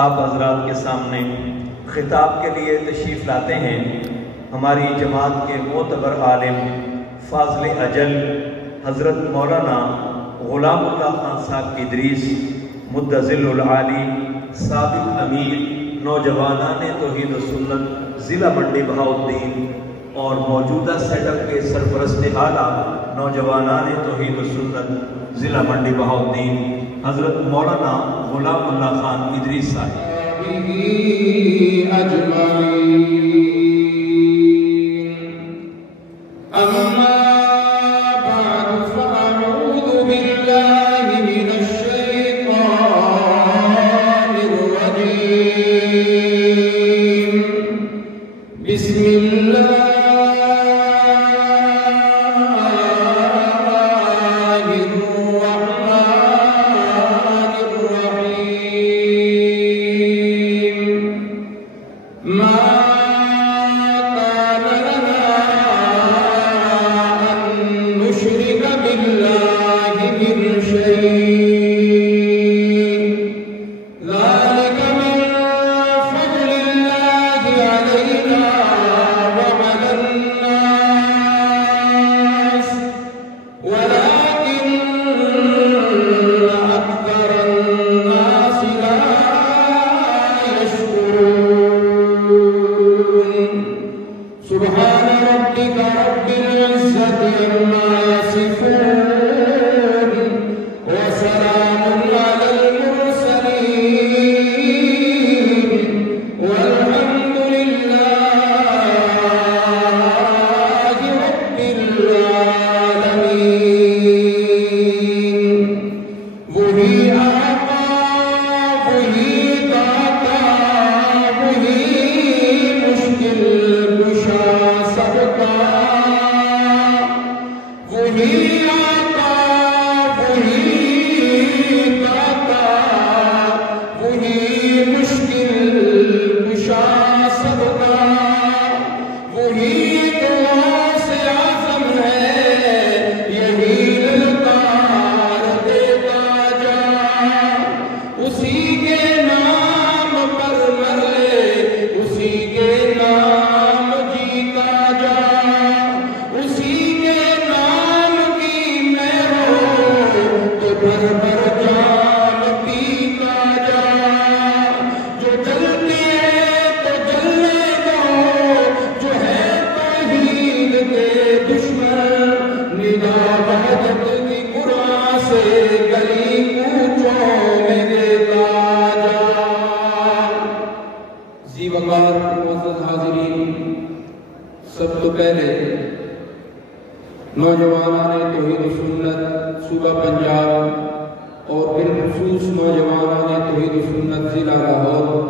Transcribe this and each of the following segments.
آپ حضرات کے سامنے خطاب کے لیے تشریف لاتے ہیں ہماری جماعت کے معتبر عالم فاضل اجل حضرت مولانا غلام اللہ خان صاحب ادریس مدظل العالی سابق امیر نوجوانان توحید و سنت ضلع منڈی بہاؤالدین اور موجودہ سیٹ اپ کے سرپرست اعلیٰ نوجوانان توحید و سنت ضلع منڈی بہاؤالدین حضرت مولانا غلام اللہ خان ادریس صاحب نوجوانان توحید و سنت صوبہ پنجاب اور بالخصوص نوجوانان توحید و سنت ضلع لاہور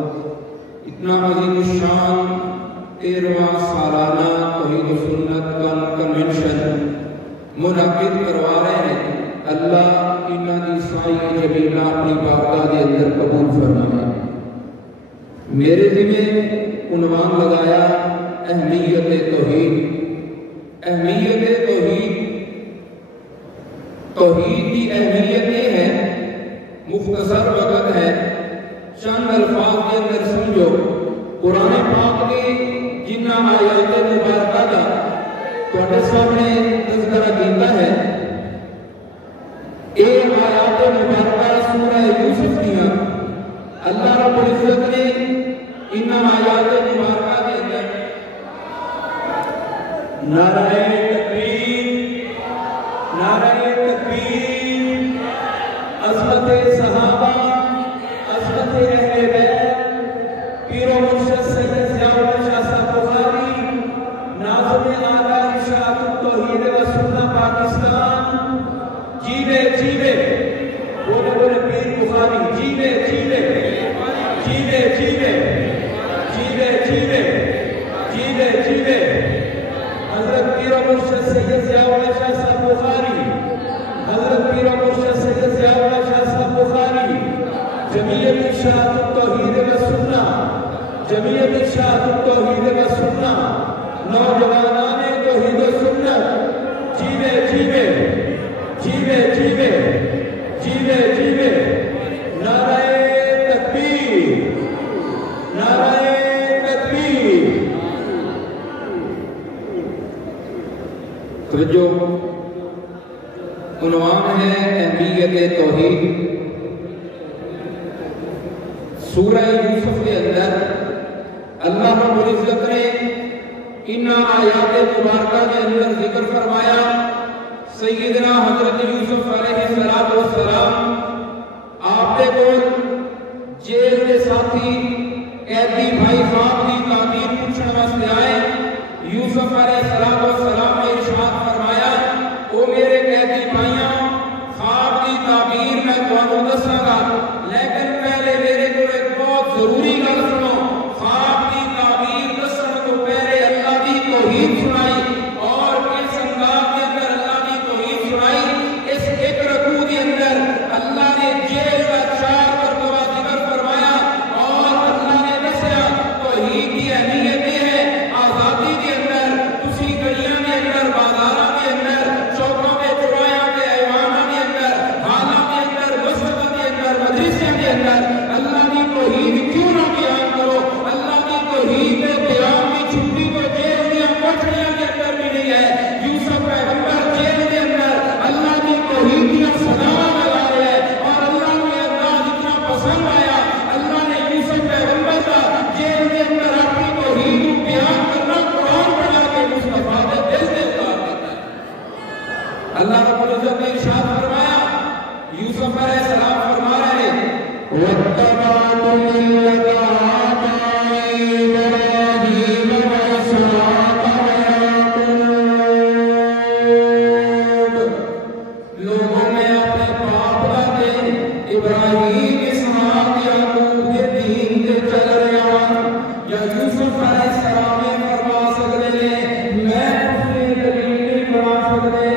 اتنا عظیم الشان 13واں سالانہ توحید و سنت کنونشن منعقد کروا رہے ہیں۔ اللہ انہاں دی سائی جمیلہ اپنی بارگاہ دے اندر قبول فرمائے۔ میرے ذمہ عنوان لگایا اہمیت توحید۔ اہمیت توحید کی اہمیت یہ ہے، مختصر وقت ہے، چند الفاظ کے اندر سمجھو۔ قرآن پاک کے جنہ آیات مبارکہ کا تواڈے سامنے تذکرہ کیتا ہے۔ ایک آیات مبارکہ سورہ یوسف دیا اللہ رب العزت نے ان آیات مبارکہ کے اندر نعرہ تکبیر، نعرہ تکبیر، عظمت صحابہ، عظمت اہل بیت، پیر و مرشد سید ضیاء الحق شاہ صاحب بخاری، ناظم اعلیٰ ارشاد التوحید و سنت پاکستان، جیوے جیوے، بولے بولے پیر بخاری، جیوے جیوے، جیوے جیوے، جیوے جیوے، جیوے جیوے، حضرت پیر و مرشد سید ضیاء الحق شاہ صاحب بخاری، حضرت پیر و مرشد سید ضیاء الحق شاہ صاحب بخاری، جمعیت ارشاد التوحید و سنت، جمعیت ارشاد التوحید و سنت، نوجوانان توحید و سنت، جیوے جیوے، جیوے جیوے، جیوے جیوے، نعرہ تکبیر، توجہ، عنوان ہے اہمیت توحید۔ سورہ یوسف کے اندر اللہ رب العزت نے ان آیات مبارکہ کے اندر ذکر فرمایا سیدنا حضرت یوسف علیہ السلام آپ دے کول جیل دے ساتھی قیدی بھائی خواب دی تعبیر پوچھنے واسطے آئے۔ یوسف علیہ السلام نے ارشاد فرمایا او میرے قیدی بھائیاں، خواب دی تعبیر میں تمہیں دساں گا، لیکن پہلے میرے کو ایک بہت ضروری گل سنو۔ خواب دی تعبیر دسن تو پہلے اللہ دی توحید سنائی، اور کس انداز کے اندر اللہ دی توحید سنائی؟ اس ایک رکوع کے اندر اللہ نے جیل کا 4 مرتبہ ذکر فرمایا، اور اللہ نے دسیا توحید کی اہمیت یہ ہے آزادی کے اندر تسی گلیاں کے اندر، بازاراں کے اندر، چوکاں کے چوراہاں کے ایواناں کے اندر، حالاں کے اندر، مسجداں کے اندر، مدرسے کے اندر اللہ کی توحید کیوں نہ بیان کرو؟ اللہ کی توحید کے بیان کی چھٹی تو جیل کی کوٹھریاں کے اندر بھی نہیں ہے۔ یوسف پیغمبر جیل کے اندر اللہ کی توحید کی صدا لگا رہے ہیں، اور اللہ کو یہ انداز اتنا پسند آیا، اللہ نے یوسف پیغمبر کا جیل کے اندر اپنی توحید کو بیان کرنا قرآن پڑھا کے مصطفیٰ کے دل سے اتار دیتا ہے۔ اللہ رب العزت نے ارشاد فرمایا، یوسف علیہ السلام فرما رہے ہیں وَاتَّبَعْتُ مِلَّةَ آبَائِي إِبْرَاهِيمَ وَإِسْحَاقَ وَيَعْقُوبَ۔ لوگوں میں اپنے باپ دادے ابراہیم، اسحاق، یعقوب کے دین کے چل رہے ہیں۔ یا یوسف علیہ السلام نے فرما سکتے ہیں میں اپنے دلیل نہیں بنا سکتے،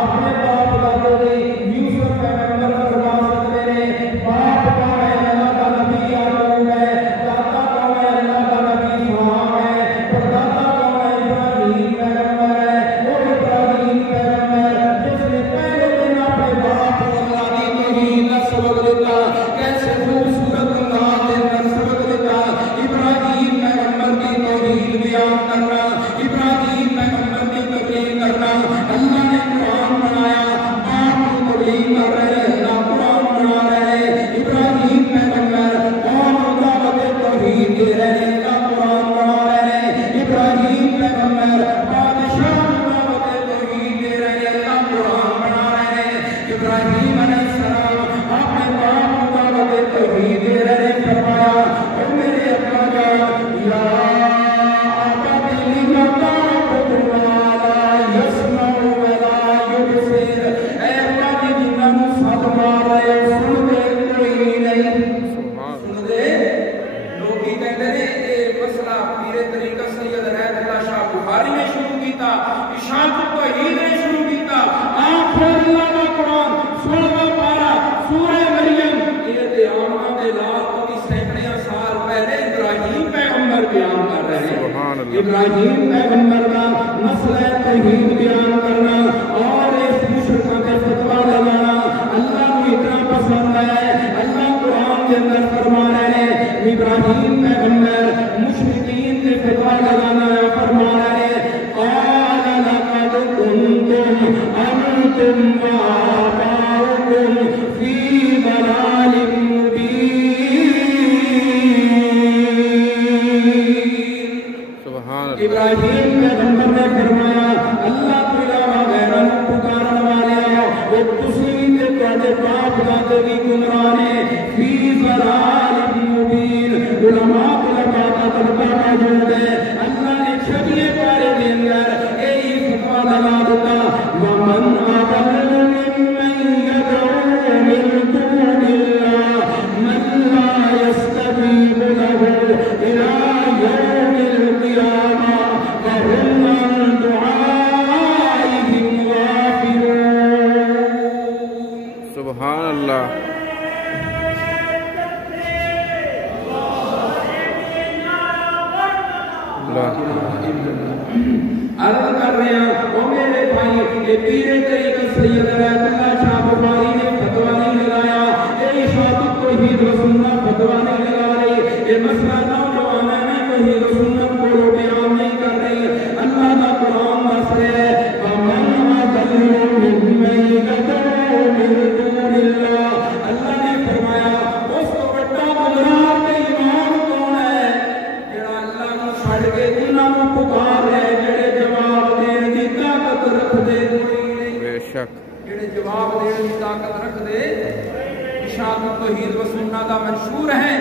اپنے باپ دادے دی یوسف پیغمبر فرما سکتے ہیں باپ کا ہے اللہ کا نبی یعقوب ہے، دادا کا ہے اللہ کا نبی اسحاق ہے، پردادا کا ہے ابراہیم پیغمبر ہے۔ وہ ابراہیم پیغمبر جس نے پہلے دن اپنے باپ کو اللہ کی توحید کا سبق دیتا، کیسے خوبصورت انداز کے اندر سبق دیتا، ابراہیم پیغمبر کی توحید بیان کرنا، ابراہیم پیغمبر کی تبلیغ کرنا۔ اللہ نے قرآن بنایا، باپ کی تبلیغ کر رہے ہیں، اللہ قرآن بنا رہے ہیں۔ ابراہیم پیغمبر قوم کو دعوت توحید دے رہے ہیں، اللہ قرآن بنا رہے ہیں۔ ابراہیم پیغمبر بادشاہ کو دعوت توحید دے رہے ہیں، اللہ قرآن بنا رہے ہیں۔ ابراہیم علیہ السلام اپنے باپ کو دعوت توحید دے رہے ہیں، فرمایا اے میرے ابا جان یا ابت لم تعبد ما لا يسمع ولا يبصر۔ اے ابا جی جنہاں نوں سب مار رہے ہو سنتے کوئی نہیں، سن دے لوگی کہتے ہیں یہ مسئلہ پیر طریقہ سید رحمت اللہ شاہ بخاری نے شروع کیتا، اشاعت التوحید نے شروع کیتا۔ آپ پھر اللہ کا قرآن 16واں پارہ سورہ مریم، یہ دیانہ دے لاکھ کی سینکڑیاں سال پہلے ابراہیم پیغمبر بیان کر رہے ہیں۔ ابراہیم پیغمبر کا مسئلہ توحید بیان کرنا اور اس مشرکوں کے فتویٰ لگانا اللہ کو اتنا پسند ہے۔ اللہ قرآن کے اندر فرما رہے ہیں ابراہیم پیغمبر مشرکین کے فتویٰ لگانا فرما رہے ہیں قال لقد كنتم انتم وآباؤكم في ضلال مبين۔ ابراہیم پیغمبر نے فرمایا اللہ کے علاوہ غیروں کو پکارنے والے ہو، وہ تسی تے تواڈے باپ دادے بھی گمراہ نے، فی ضلال مبین۔ علماء کا طلبہ موجود ہے، اللہ نے چھٹیے پارے کے اندر یہی فتویٰ لگا دیتا ومن اضل ممن يدعو من دون اللہ من لا يستجیب له الى یوم القیامہ وهم عن دعائهم غافلون۔ سبحان اللہ۔ عرض کر رہے ہیں وہ میرے بھائی یہ پیر طریقہ سید رحمت اللہ شاہ بخاری نے فتویٰ نہیں لگایا، یہ اشاعت التوحید و سنت فتویٰ نہیں لگا رہی، یہ مسئلہ نوجوان میں توحید و سنت کو بیان نہیں کر رہی۔ اللہ کا قرآن دس رہے ہے ومن شک جڑے جواب دینے کی طاقت رکھ دے اشاعت توحید و سنت کا منشور ہے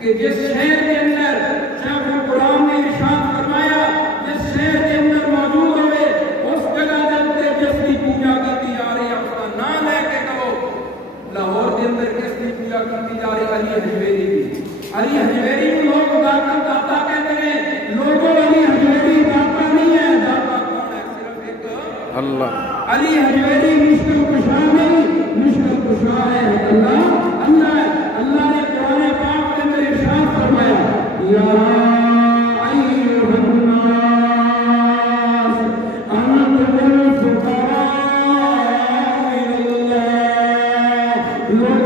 کہ جس شہر کے اندر شیخ القرآن نے ارشاد فرمایا جس شہر کے اندر موجود ہوئے اس جگہ جلتے جس کی پوجا کی جا رہی ہے اس کا نام لے کے کہو لاہور کے اندر کس کی پوجا کی جا رہی علی حجویری کی علی حجویری کو لوگ داتا کہتے ہیں لوگوں علی حجویری داتا نہیں ہے داتا کون ہے صرف ایک اللہ علی حجویری مشکل کشا نہیں مشکل کشا ہے اللہ اللہ نے قرآن پاک کے اندر ارشاد فرمایا یا ایھا الناس انتم الفقراء الی اللہ